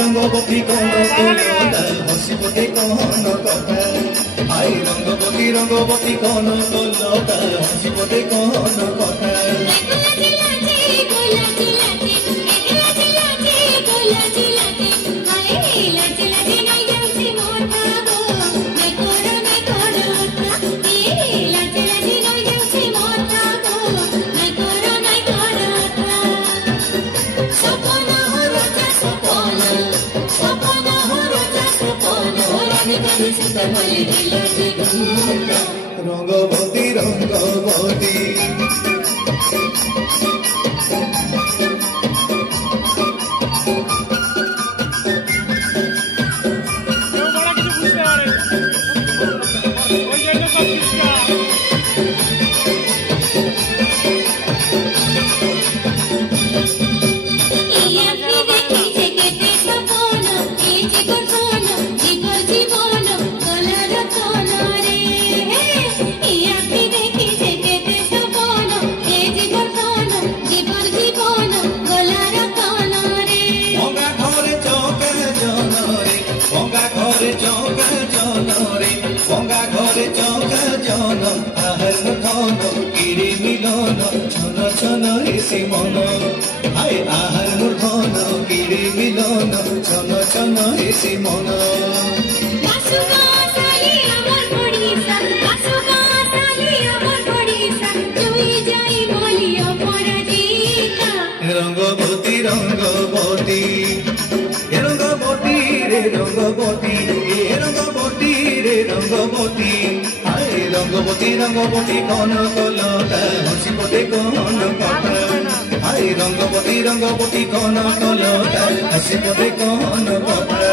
रंगवती कौन हसीपति कौन कथा आई रंगवती कौन हसीपति कौन कथा रंगवती रंगवती छन हेसी मन हाय आहार मूर्धन किरी मिलन छन छन हेसी मन रंगवती रंगवती रंगवती रे रंगवती रंगवती रे रंगवती हाय रंगवती रंगवती कौन कलता हसीपति कौन कथा हाय रंगवती कौन कलता हसीपति कौन कथा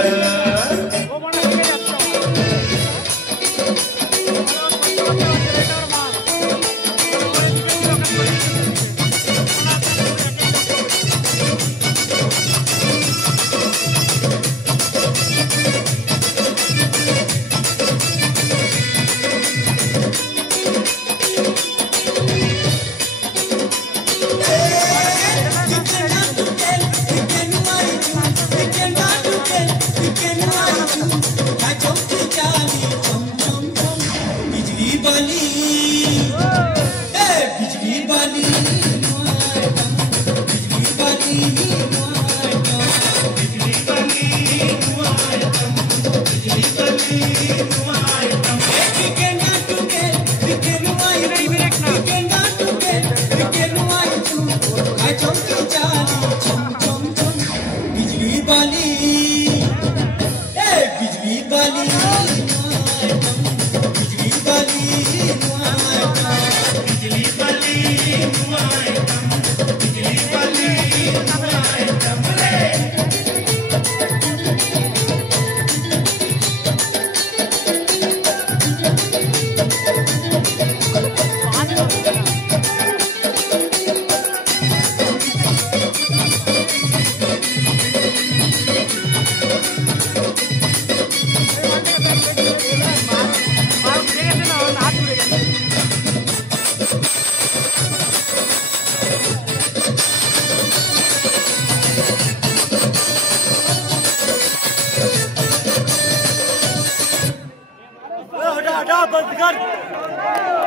बंद कर।